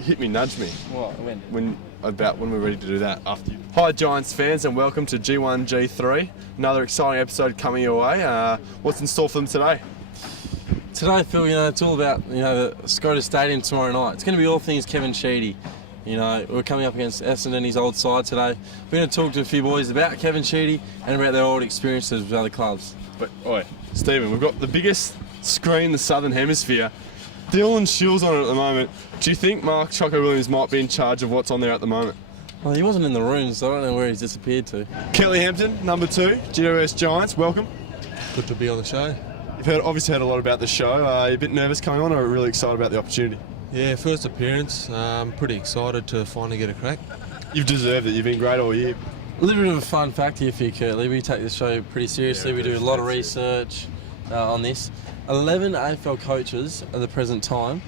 hit me, nudge me. What? When? When we're ready to do that after you. Hi Giants fans and welcome to G1 G3. Another exciting episode coming your way. What's in store for them today? Today, Phil, it's all about, the Scottish Stadium tomorrow night. It's going to be all things Kevin Sheedy. We're coming up against Essendon, his old side today. We're going to talk to a few boys about Kevin Sheedy and about their old experiences with other clubs. But, Stephen, we've got the biggest screen in the Southern Hemisphere. Dylan Shill's on it at the moment. Do you think Mark Choco Williams might be in charge of what's on there at the moment? Well, he wasn't in the room, so I don't know where he's disappeared to. Kelly Hampton, number 2, GWS Giants, welcome. Good to be on the show. You've obviously heard a lot about the show. Are you a bit nervous coming on or really excited about the opportunity? Yeah, first appearance. I'm pretty excited to finally get a crack. You've deserved it. You've been great all year. A little bit of a fun fact here for you, Curtly. We take this show pretty seriously. We do a lot of research on this. 11 AFL coaches at the present time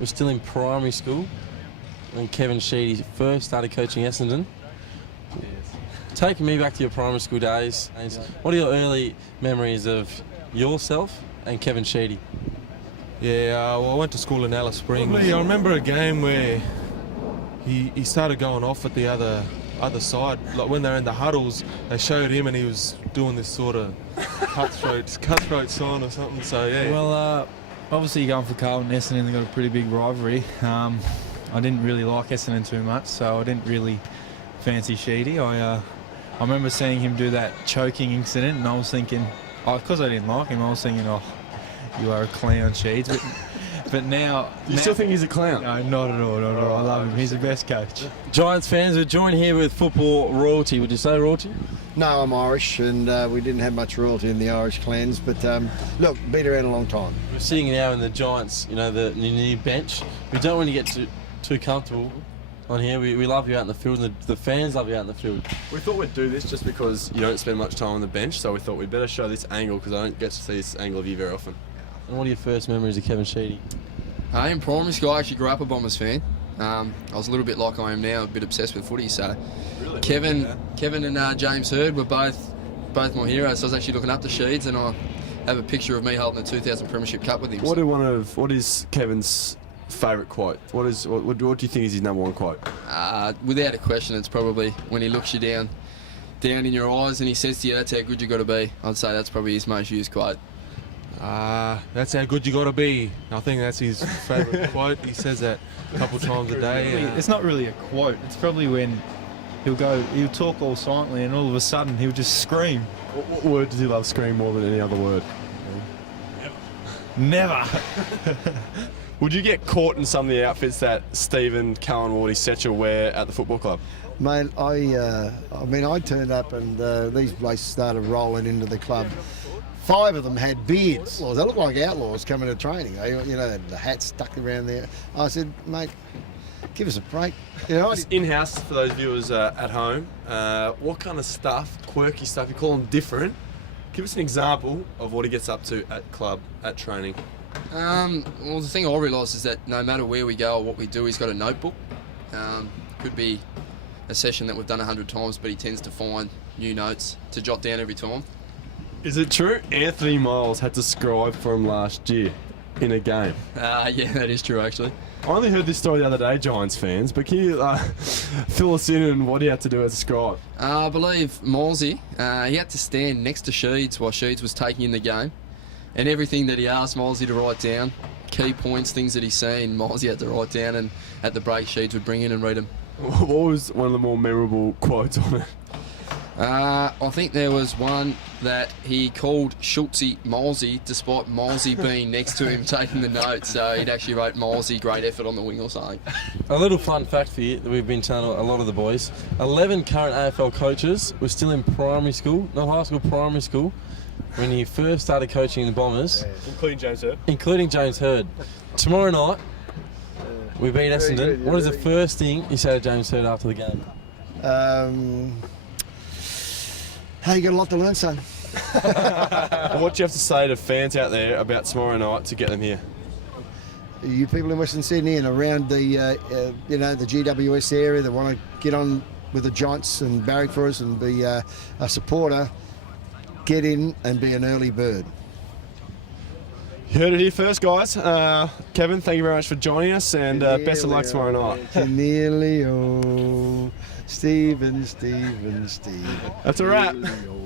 were still in primary school when Kevin Sheedy first started coaching Essendon. Taking me back to your primary school days, what are your early memories of yourself and Kevin Sheedy? Yeah, I went to school in Alice Springs. I remember a game where he started going off at the other side. Like when they're in the huddles, they showed him and he was doing this sort of cutthroat sign or something. So yeah. Well, obviously going for Carlton and Essendon, they've got a pretty big rivalry. I didn't really like Essendon too much, so I didn't really fancy Sheedy. I remember seeing him do that choking incident, and I was thinking, because I didn't like him, I was thinking, you are a clown, Sheeds. But now... You still think he's a clown? No, not at all, not at all. I love him. He's the best coach. Giants fans, we're joined here with football royalty. Would you say royalty? No, I'm Irish, and we didn't have much royalty in the Irish clans, but look, been around a long time. We're sitting now in the Giants, the new bench. We don't want to get too comfortable on here. We love you out in the field, and the fans love you out in the field. We thought we'd do this just because you don't spend much time on the bench, so we thought we'd better show this angle because I don't get to see this angle of you very often. And what are your first memories of Kevin Sheedy? In primary school, I actually grew up a Bombers fan. I was a little bit like I am now, a bit obsessed with footy. So, really? Kevin and James Hird were both my heroes. So I was actually looking up to Sheeds, and I have a picture of me holding the 2000 Premiership Cup with him. What is Kevin's favourite quote? What do you think is his number one quote? Without a question, it's probably when he looks you down in your eyes and he says to you, "That's how good you got to be." I'd say that's probably his most used quote. That's how good you got to be. I think that's his favourite quote. He says that a couple times a day. It's not really a quote. It's probably when he'll talk all silently and all of a sudden he'll just scream. What word does he love scream more than any other word? Never. Would you get caught in some of the outfits that Stephen, Callan, Wardy, Setcher wear at the football club? Mate, I turned up and these blokes started rolling into the club. 5 of them had beards. They looked like outlaws coming to training. The hats stuck around there. I said, mate, give us a break. In-house, for those viewers at home, what kind of stuff, quirky stuff, you call them different? Give us an example of what he gets up to at club, at training. Well, the thing I realised is that no matter where we go or what we do, he's got a notebook. Could be a session that we've done 100 times, but he tends to find new notes to jot down every time. Is it true Anthony Miles had to scribe for him last year in a game? Yeah, that is true, actually. I only heard this story the other day, Giants fans, but can you fill us in on what he had to do as a scribe? I believe Milesy, he had to stand next to Sheeds while Sheeds was taking in the game, and everything that he asked Milesy to write down, key points, things that he's seen, Milesy had to write down, and at the break, Sheeds would bring in and read them. What was one of the more memorable quotes on it? I think there was one that he called Schultzy Milesy, despite Milesy being next to him taking the notes. So he'd actually wrote Milesy, great effort on the wing or something. A little fun fact for you that we've been telling a lot of the boys. 11 current AFL coaches were still in primary school, not high school, primary school, when he first started coaching the Bombers. Including James Hird. Including James Hird. Tomorrow night, we beat Essendon. What is the first thing you say to James Hird after the game? Hey, you got a lot to learn, son. What do you have to say to fans out there about tomorrow night to get them here? You people in Western Sydney and around the the GWS area that want to get on with the Giants and barrack for us and be a supporter, get in and be an early bird. You heard it here first, guys. Kevin, thank you very much for joining us, and best of luck tomorrow night. Cornelio, Stephen. That's a wrap. Cornelio.